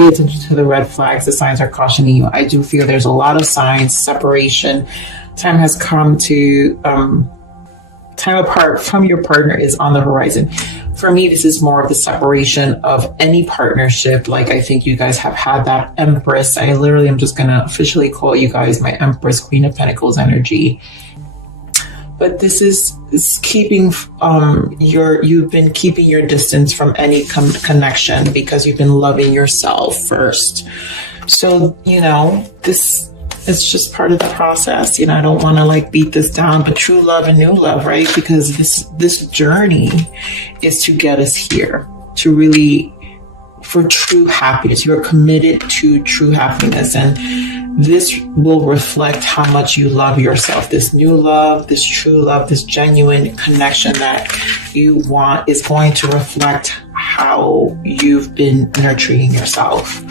pay attention to the red flags. The signs are cautioning you. I do feel there's a lot of signs. Separation. Time has come to, time apart from your partner is on the horizon. For me, this is more of the separation of any partnership. Like, I think you guys have had that Empress. I literally am just going to officially call you guys my Empress, Queen of Pentacles energy. But this is keeping you've been keeping your distance from any connection because you've been loving yourself first. So, this it's just part of the process. I don't want to like beat this down, but true love and new love, right? Because this journey is to get us here, to really, for true happiness. You're committed to true happiness, and this will reflect how much you love yourself. This new love, this true love, this genuine connection that you want is going to reflect how you've been nurturing yourself.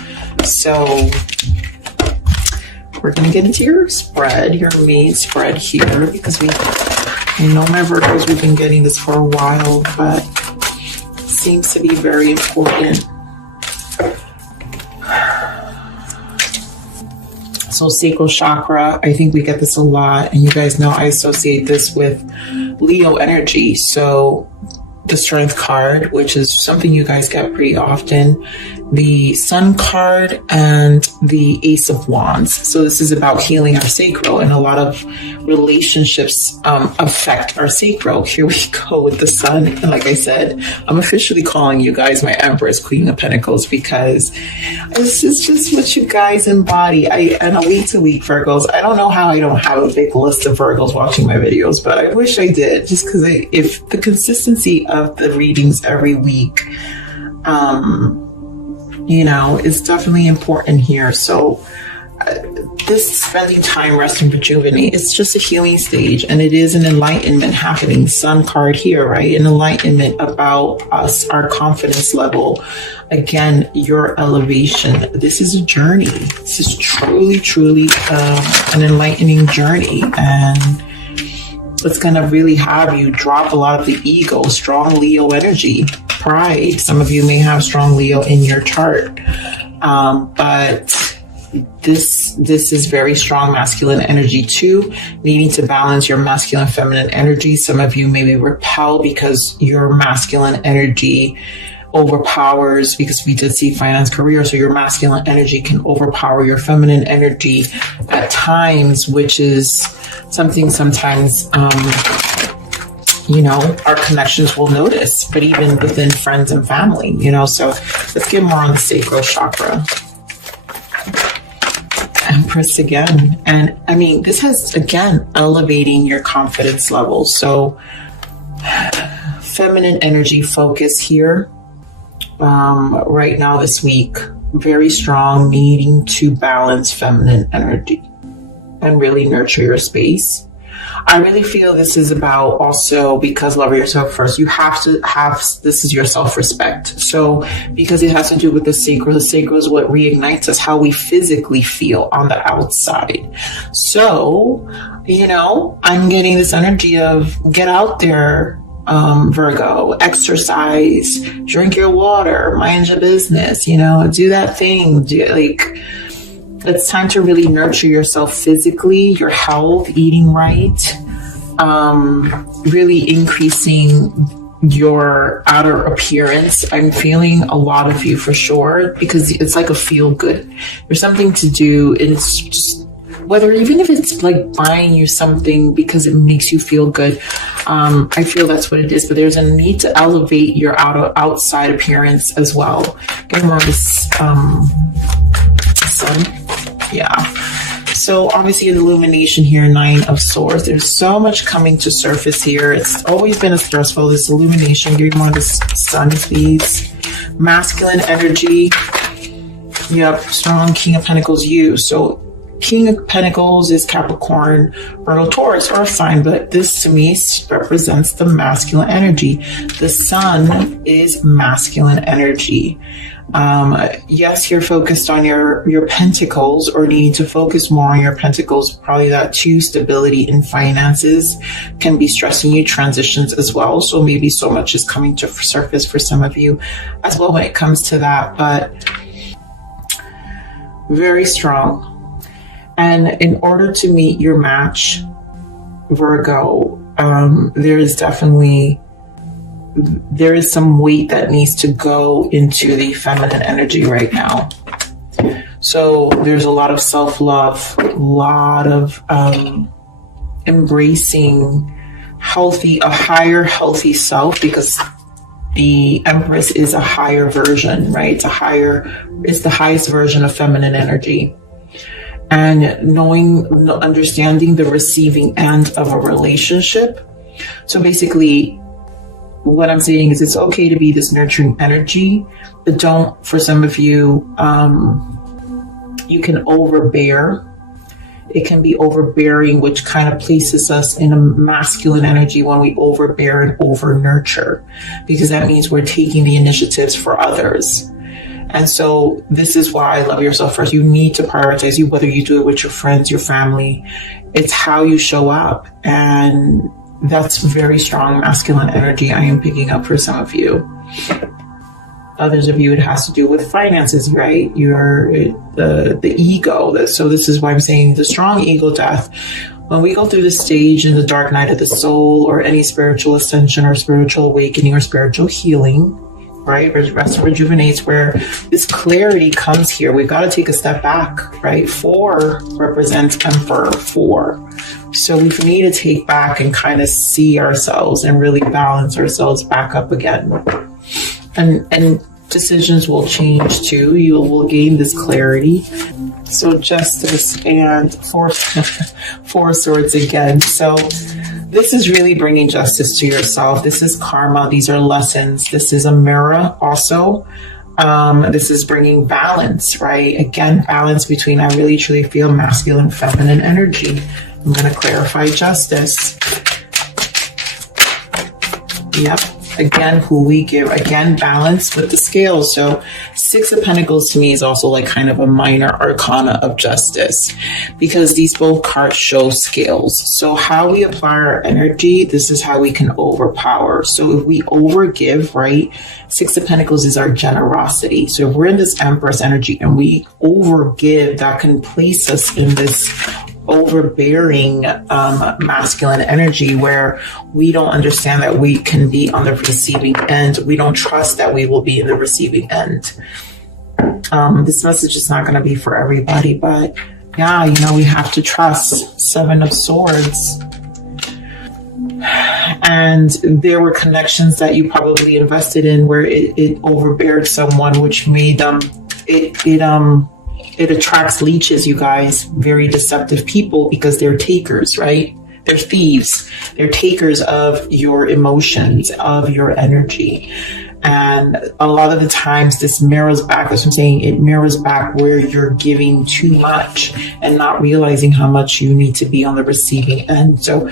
So we're going to get into your spread, your main spread here, because I know my Virgos, we've been getting this for a while, but it seems to be very important. So sacral chakra, I think we get this a lot, and you guys know I associate this with Leo energy. So the Strength card, which is something you guys get pretty often, the Sun card, and the Ace of Wands. So this is about healing our sacral, and a lot of relationships affect our sacral. Here we go with the Sun. And like I said, I'm officially calling you guys my Empress, Queen of Pentacles, because this is just what you guys embody. And a week to week, Virgos, I don't know how I don't have a big list of Virgos watching my videos, but I wish I did, just because if the consistency of the readings every week, it's definitely important here. So this spending time, rest, and rejuvenate, it's just a healing stage, and it is an enlightenment happening. Sun card here, right? An enlightenment about us, our confidence level. Again, your elevation. This is a journey. This is truly, truly an enlightening journey, and it's going to really have you drop a lot of the ego, strong Leo energy, pride. Some of you may have strong Leo in your chart, but this is very strong masculine energy too, needing to balance your masculine feminine energy. Some of you may be repelled because your masculine energy overpowers, because we did see finance, career, so your masculine energy can overpower your feminine energy at times, which is something sometimes our connections will notice, but even within friends and family, so let's get more on the sacral chakra. Empress again. And I mean, this has, again, elevating your confidence level. So feminine energy focus here right now this week, very strong, needing to balance feminine energy and really nurture your space. I really feel this is about also, because love yourself first, you have to have, this is your self-respect. So because it has to do with the sacral is what reignites us, how we physically feel on the outside. So, I'm getting this energy of get out there, Virgo, exercise, drink your water, mind your business, do that thing, it's time to really nurture yourself physically, your health, eating right, really increasing your outer appearance. I'm feeling a lot of you for sure, because it's like a feel good. There's something to do. It's just, even if it's like buying you something because it makes you feel good. I feel that's what it is, but there's a need to elevate your outside appearance as well. Get more of this, sun. Yeah. So obviously an illumination here, 9 of Swords. There's so much coming to surface here. It's always been a stressful, this illumination. Give me more of this sun, please. Masculine energy. Yep. Strong King of Pentacles, you. So King of Pentacles is Capricorn, Virgo, Taurus, or a sign, but this to me represents the masculine energy. The sun is masculine energy. Yes, you're focused on your pentacles, or needing to focus more on your pentacles. Probably that too. Stability in finances can be stressing you, transitions as well. So maybe so much is coming to surface for some of you as well when it comes to that. But very strong. And in order to meet your match, Virgo, there is some weight that needs to go into the feminine energy right now. So there's a lot of self-love, a lot of embracing a higher healthy self, because the Empress is a higher version, right? It's the highest version of feminine energy. And understanding the receiving end of a relationship. So basically, what I'm saying is it's okay to be this nurturing energy, but don't, for some of you, you can overbear. It can be overbearing, which kind of places us in a masculine energy when we overbear and over nurture, because that means we're taking the initiatives for others. And so this is why love yourself first. You need to prioritize you, whether you do it with your friends, your family. It's how you show up. And that's very strong masculine energy I am picking up for some of you. Others of you, it has to do with finances, right? The ego. So this is why I'm saying the strong ego death. When we go through the stage in the dark night of the soul, or any spiritual ascension or spiritual awakening or spiritual healing, right? Rest rejuvenates, where this clarity comes here. We've got to take a step back, right? 4 represents Emperor 4. So we need to take back and kind of see ourselves and really balance ourselves back up again. And decisions will change too. You will gain this clarity. So Justice and Four Swords again. So this is really bringing justice to yourself. This is karma. These are lessons. This is a mirror also. This is bringing balance, right? Again, balance between, I really truly feel, masculine, feminine energy. I'm going to clarify justice. Yep. Again, who we give. Again, balance with the scales. So 6 of Pentacles to me is also like kind of a minor arcana of justice, because these both cards show scales. So how we apply our energy, this is how we can overpower. So if we overgive, right? 6 of Pentacles is our generosity. So if we're in this Empress energy and we overgive, that can place us in this overbearing masculine energy, where we don't understand that we can be on the receiving end. We don't trust that we will be in the receiving end. This message is not going to be for everybody, but yeah, we have to trust. 7 of Swords. And there were connections that you probably invested in where it overbeared someone, which made it attracts leeches, you guys, very deceptive people, because they're takers, right? They're thieves. They're takers of your emotions, of your energy. And a lot of the times this mirrors back, as I'm saying, it mirrors back where you're giving too much and not realizing how much you need to be on the receiving end. So,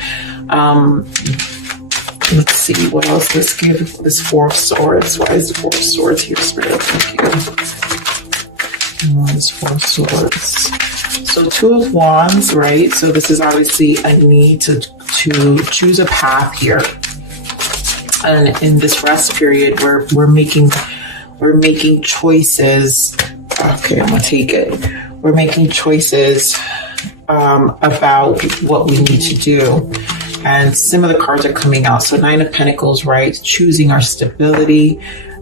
let's see, what else? Let's give this 4 of Swords. Why is the 4 of Swords here, Spirit? Thank you. Wands, 4 Swords. So 2 of Wands, right? So this is obviously a need to choose a path here. And in this rest period, we're making choices. Okay, I'm gonna take it. We're making choices about what we need to do. And some of the cards are coming out. So 9 of Pentacles, right? Choosing our stability.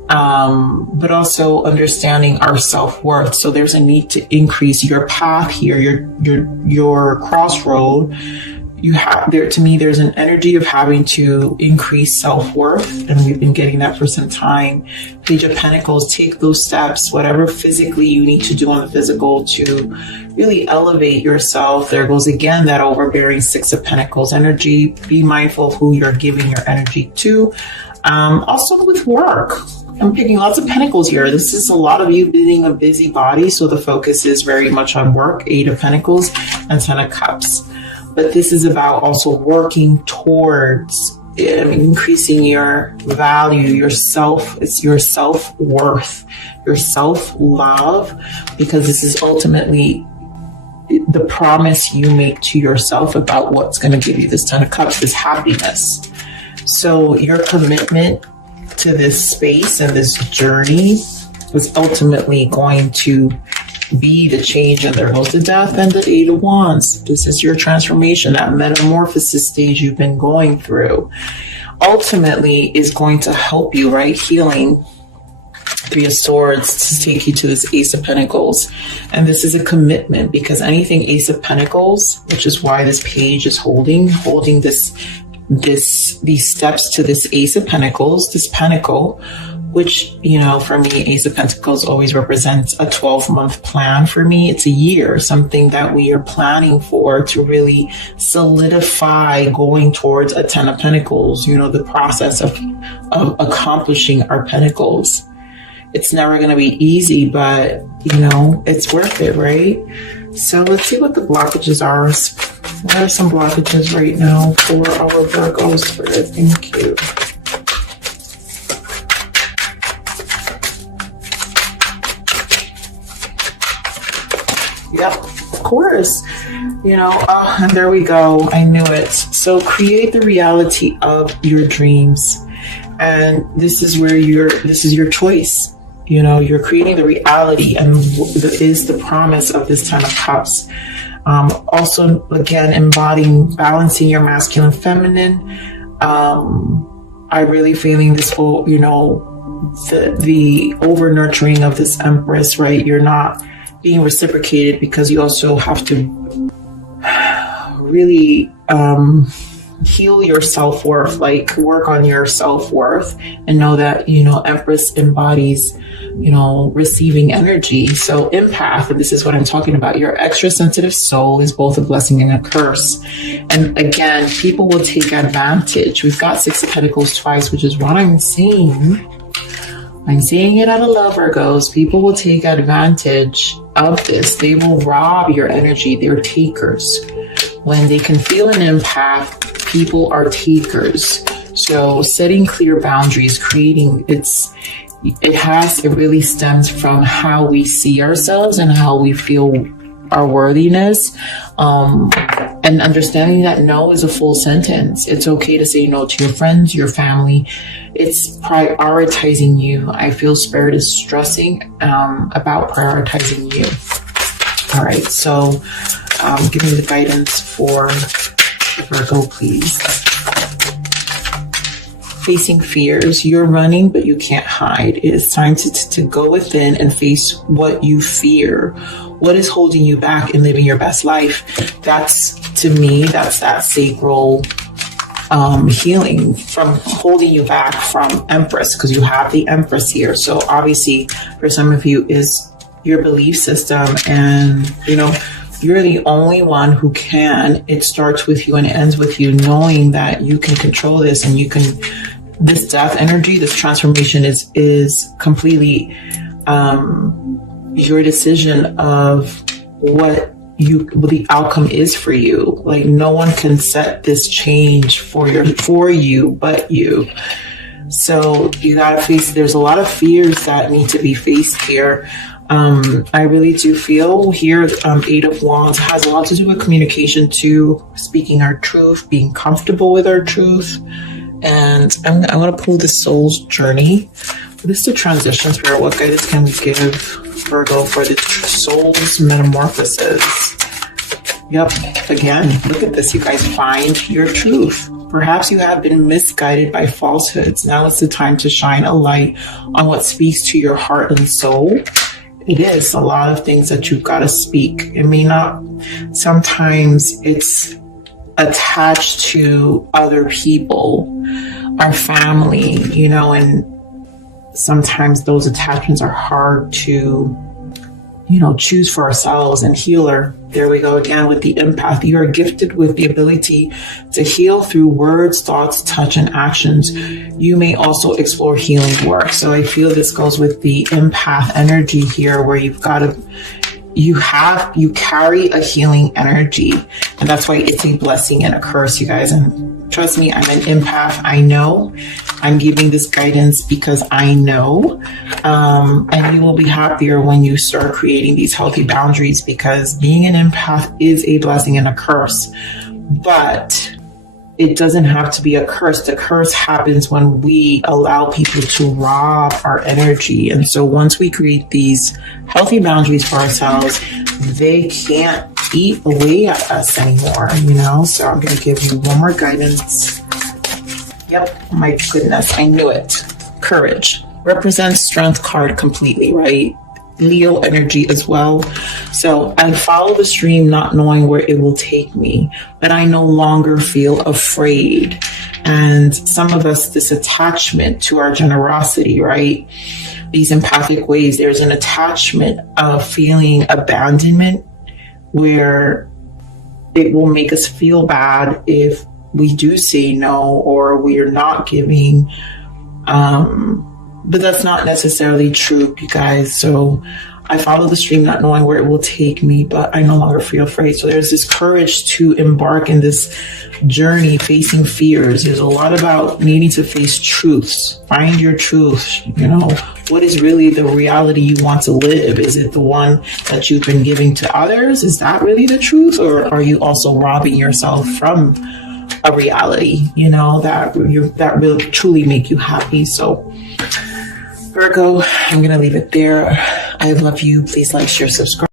But also understanding our self-worth. So there's a need to increase your path here, your crossroad. You have there, to me, there's an energy of having to increase self-worth, and we've been getting that for some time. Page of Pentacles, take those steps, whatever physically you need to do on the physical to really elevate yourself. There goes again that overbearing 6 of Pentacles energy. Be mindful of who you're giving your energy to. Also with work. I'm picking lots of Pentacles here. This is a lot of you being a busybody, so the focus is very much on work. 8 of Pentacles and 10 of Cups. But this is about also working towards increasing your value, yourself. It's your self-worth, your self-love, because this is ultimately the promise you make to yourself about what's going to give you this 10 of Cups, this happiness. So your commitment to this space and this journey is ultimately going to be the change in their host of death and the Eight of Wands. This is your transformation, that metamorphosis stage you've been going through. Ultimately is going to help you, right? Healing. Three of Swords to take you to this Ace of Pentacles. And this is a commitment, because anything Ace of Pentacles, which is why this page is holding these steps to this Ace of Pentacles, this pentacle, which, you know, for me, Ace of Pentacles always represents a 12-month plan for me. It's a year, something that we are planning for to really solidify going towards a 10 of Pentacles, you know, the process of accomplishing our pentacles. It's never going to be easy, but, you know, it's worth it, right? So let's see what the blockages are. What are some blockages right now for our Virgos? Thank you. Yep, of course. You know, and there we go. I knew it. So create the reality of your dreams. And this is where this is your choice. You know, you're creating the reality, and is the promise of this 10 of Cups. Also, again, embodying, balancing your masculine, feminine. I really feeling this whole, you know, the over nurturing of this Empress, right? You're not being reciprocated, because you also have to really heal your self-worth, like work on your self-worth, and know that, you know, Empress embodies, you know, receiving energy. So empath, and this is what I'm talking about, your extra sensitive soul is both a blessing and a curse. And again, people will take advantage. We've got Six of Pentacles twice, which is what I'm seeing. I'm seeing it out of love, Virgos. People will take advantage of this. They will rob your energy. They're takers. When they can feel an empath, people are takers. So setting clear boundaries, creating, it really stems from how we see ourselves and how we feel our worthiness. And understanding that no is a full sentence. It's okay to say no to your friends, your family. It's prioritizing you. I feel Spirit is stressing about prioritizing you. All right, so give me the guidance for Virgo, please. Facing fears. You're running, but you can't hide. It is time to go within and face what you fear. What is holding you back in living your best life? That's, to me, that's that sacral healing from holding you back from Empress, because you have the Empress here. So obviously, for some of you, is your belief system, and, you know, you're the only one who can. It starts with you and it ends with you, knowing that you can control this, and you can, this death energy, this transformation is completely your decision of what the outcome is for you. Like, no one can set this change for you but you. So you gotta face, there's a lot of fears that need to be faced here. I really do feel here, Eight of Wands has a lot to do with communication too, speaking our truth, being comfortable with our truth. And I'm going to pull the Soul's Journey. This is the transition spirit. What guidance can we give Virgo for the Soul's Metamorphosis? Yep. Again, look at this. You guys find your truth. Perhaps you have been misguided by falsehoods. Now it's the time to shine a light on what speaks to your heart and soul. It is a lot of things that you've got to speak. It may not, sometimes it's attached to other people, our family, you know, and sometimes those attachments are hard to, you know, choose for ourselves. And healer, there we go again with the empath. You are gifted with the ability to heal through words, thoughts, touch, and actions. You may also explore healing work. So I feel this goes with the empath energy here, where you've got to, you carry a healing energy, and that's why it's a blessing and a curse, you guys. And trust me, I'm an empath. I know. I'm giving this guidance because I know. And you will be happier when you start creating these healthy boundaries, because being an empath is a blessing and a curse. But it doesn't have to be a curse. The curse happens when we allow people to rob our energy. And so once we create these healthy boundaries for ourselves, they can't eat away at us anymore, you know? So I'm going to give you one more guidance. Yep, my goodness, I knew it. Courage represents strength card completely, right? Leo energy as well. So I follow the stream not knowing where it will take me, but I no longer feel afraid. And some of us, this attachment to our generosity, right? These empathic ways, there's an attachment of feeling abandonment where it will make us feel bad if we do say no or we are not giving. But that's not necessarily true, you guys. So I follow the stream not knowing where it will take me, but I no longer feel afraid. So there's this courage to embark in this journey, facing fears. There's a lot about needing to face truths. Find your truth. You know, what is really the reality you want to live? Is it the one that you've been giving to others? Is that really the truth? Or are you also robbing yourself from a reality, you know, that will truly make you happy? So Virgo, I'm going to leave it there. I love you. Please like, share, subscribe.